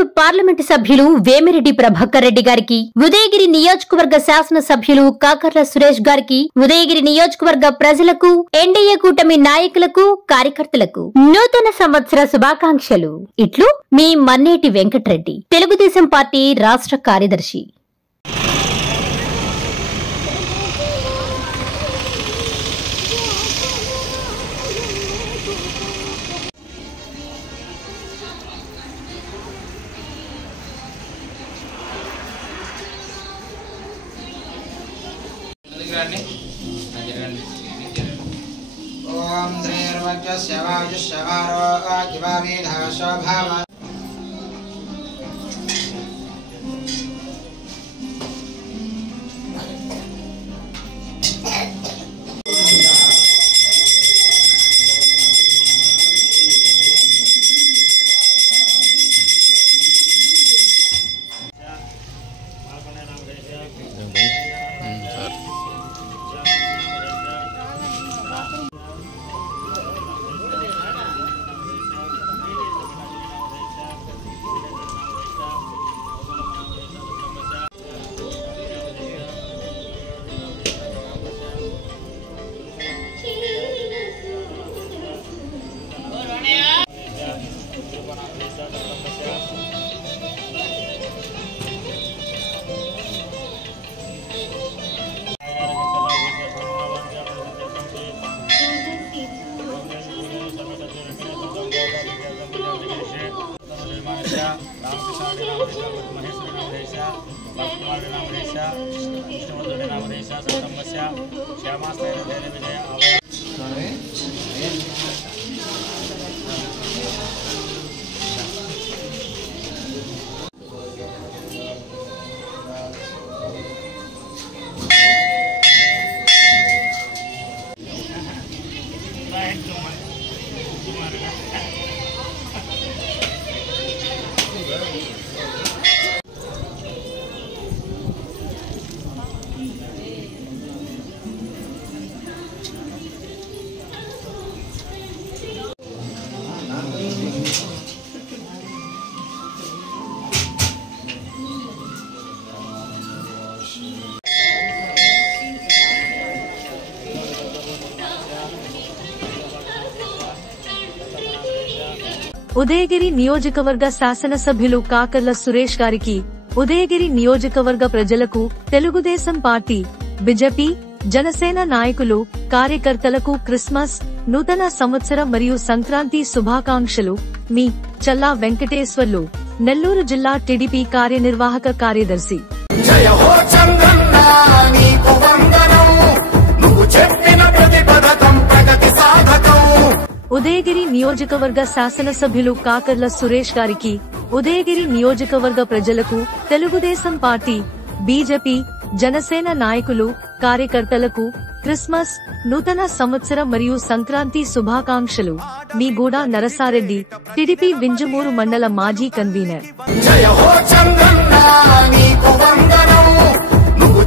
Nellore parliament సభ్యులు వేమిరెడ్డి ప్రభాకర్ రెడ్డి గారికి, ఉదయగిరి నియోజకవర్గ శాసన సభ్యులు కాకర్ల సురేష్ గారికి, ఉదయగిరి నియోజకవర్గ ప్రజలకు, ఎన్డీఏ కూటమి నాయకులకు, కార్యకర్తలకు నూతన సంవత్సర శుభాకాంక్షలు. ఇట్లు మీ మన్నేటి వెంకటరెడ్డి, తెలుగుదేశం పార్టీ రాష్ట్ర కార్యదర్శి. ओम श्रीर्वज्रस्य वायुष्यवारो अजिवावेधः स्वभावः ఉదయగిరి నియోజకవర్గ శాసనసభ్యులు కాకర్ల సురేష్ గారికి, ఉదయగిరి నియోజకవర్గ ప్రజలకు, తెలుగుదేశం పార్టీ, బీజేపీ, జనసేన నాయకులు, కార్యకర్తలకు క్రిస్మస్, నూతన సంవత్సర మరియు సంక్రాంతి శుభాకాంక్షలు. మీ చల్లా వెంకటేశ్వర్లు, నెల్లూరు జిల్లా టీడీపీ కార్యనిర్వాహక కార్యదర్శి. జయ హో చంద్రన్న నీకు వందనం, నువ్వు చెప్పిన ప్రతి పథకం ప్రగతి సాధకం. ఉదయగిరి నియోజకవర్గ శాసనసభ్యులు కాకర్ల సురేష్ గారికి, ఉదయగిరి నియోజకవర్గ ప్రజలకు, తెలుగుదేశం పార్టీ, బీజేపీ, జనసేన నాయకులు, కార్యకర్తలకు క్రిస్మస్, నూతన సంవత్సర మరియు సంక్రాంతి శుభాకాంక్షలు. మీ గూడ నరసారెడ్డి, టీడీపీ వింజమూరు మండల మాజీ కన్వీనర్. జయ హో చంద్రన్న నీకు వందనం, నువ్వు